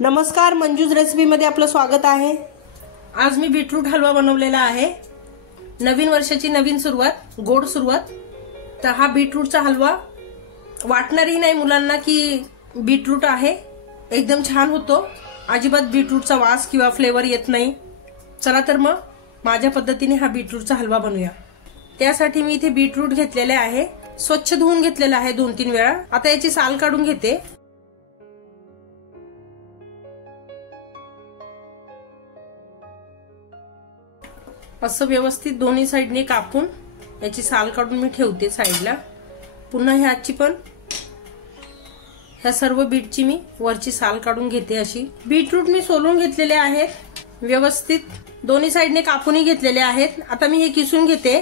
नमस्कार, मंजूज रेसिपीमध्ये आपलं स्वागत आहे। आज मी बीटरूट हलवा बनवलेला आहे। नवीन वर्षाची नवीन सुरुवात, गोड सुरुवात। तर हा बीटरूटचा हलवा वाटणारही नाही मुलांना की बीटरूट आहे, एकदम छान होतो। अजिबात बीटरूटचा वास किंवा फ्लेवर येत नाही। चला तर मग माझ्या पद्धतीने हा बीटरूटचा हलवा बनवूया। त्यासाठी मी इथे बीटरूट घेतलेले आहे, स्वच्छ धुवून घेतलेला आहे 2-3 वेळा। आता याची साल काढून घेते। असं व्यवस्थित दोन्ही साइडने कापून याची साल काढून मी ठेवते साइडला। पुन्हा ह्याची पण ह्या सर्व बीटची मी वरची साल काढून घेते। अशी बीटरूट मी सोलून घेतलेले आहेत, व्यवस्थित दोन्ही साइडने कापूनही घेतलेले आहेत। आता मी हे किसून घेते।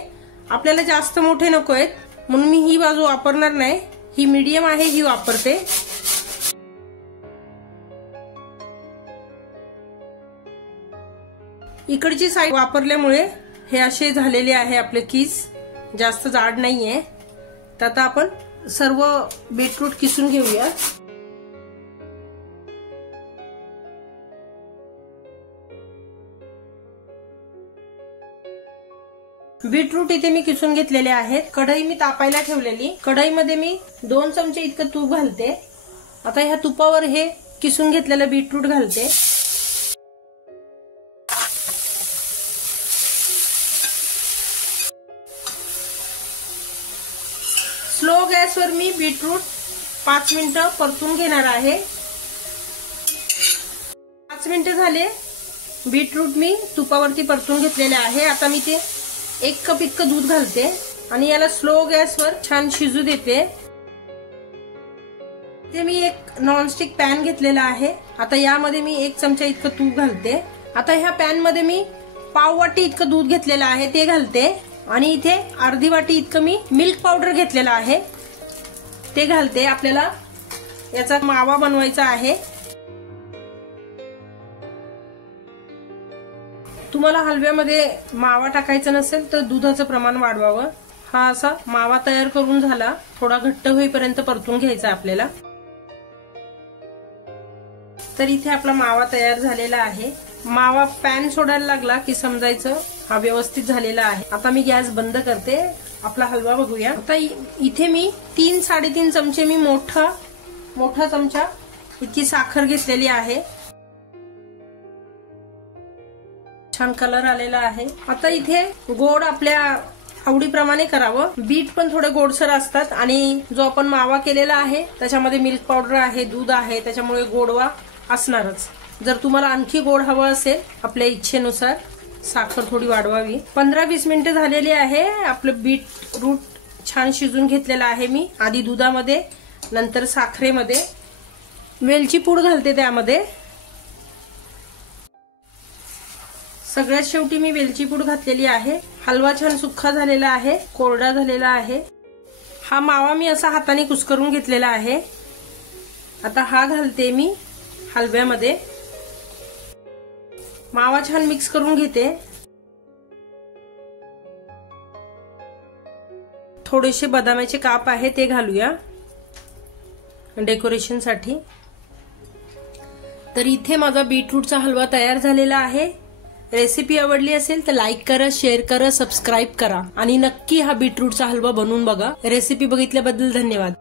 आपल्याला जास्त मोठे नको आहेत म्हणून मी ही बाजू वापरणार नाही, ही मीडियम आहे ही वापरते। इकडची साइड वापरल्यामुळे हे असे झालेले आहे आपले किस, जास्त जाड नाहीये। तर आता आपण सर्व बीटरूट किसून घेऊया। बीटरूट इथे मी किसून घेतलेले आहेत। कढई मी तापायला ठेवलेली, कढईमध्ये मी 2 चमचे इतकं तूप घालते। आता ह्या तुपावर हे किसून घेतलेलं बीटरूट घालते। स्लो गॅसवर मी बीटरूट 5 मिनिटं परतून घेणार आहे। 5 मिनिटं झाले, बीटरूट मी तुपावरती परतून घेतलेले आहे। आता मी ते 1 कप इतकं दूध घालते आणि याला स्लो गॅसवर छान शिजू देते। ते मी एक नॉनस्टिक पॅन घेतलेला आहे। आता यामध्ये मी 1 चमचा इतकं तूप घालते। आता ह्या पॅन मध्ये मी पाव वाटी इतकं दूध घेतलेलं आहे ते घालते आणि इथे अर्धी वाटी इतकं मी मिल्क पावडर घेतलेला आहे ते घालते। आपल्याला याचा मावा बनवायचा आहे। तुम्हाला हलव्यामध्ये मावा टाकायचा नसेल तर दुधाचं प्रमाण वाढवावं। हा असा मावा तयार करून झाला, थोडा घट्ट होईपर्यंत परतून घ्यायचा आपल्याला। तर इथे आपला मावा तयार झालेला आहे। मावा पॅन सोडायला लागला की समजायचं हा व्यवस्थित झालेला आहे। आता मी गॅस बंद करते, आपला हलवा बघूया। आता इथे मी 3-3.5 चमचे मी मोठा चमचा इतकी साखर घेतलेली आहे। छान कलर आलेला आहे। आता इथे गोड आपल्या आवडीप्रमाणे करावं। बीट पण थोडे गोडसर असतात आणि जो आपण मावा केलेला आहे त्याच्यामध्ये मिल्क पावडर आहे, दूध आहे, त्याच्यामुळे गोडवा असणारच। जर तुम्हाला आणखी गोड हवं असेल आपल्या इच्छेनुसार साखर थोडी वाढवावी। 15-20 मिनिटं झालेली आहे। आपलं बीटरूट छान शिजून घेतलेलं आहे मी, आधी दुधामध्ये नंतर साखरेमध्ये। वेलची पूड घालते त्यामध्ये, सगळ्यात शेवटी मी वेलची पूड घातलेली आहे। हलवा छान सुक्का झालेला आहे, कोरडा झालेला आहे। हा मावा मी असा हाताने कुस्करून घेतलेला आहे। आता हा घालते मी हलव्यामध्ये। मावा छान मिक्स करून घेते। थोडेसे बदामाचे काप आहे ते घालूया डेकोरेशन साठी। तर इथे माझा बीटरूटचा हलवा तयार झालेला आहे। रेसिपी आवडली असेल तर लाईक करा, शेअर करा, सबस्क्राईब करा आणि नक्की हा बीटरूटचा हलवा बनवून बघा। रेसिपी बघितल्याबद्दल धन्यवाद।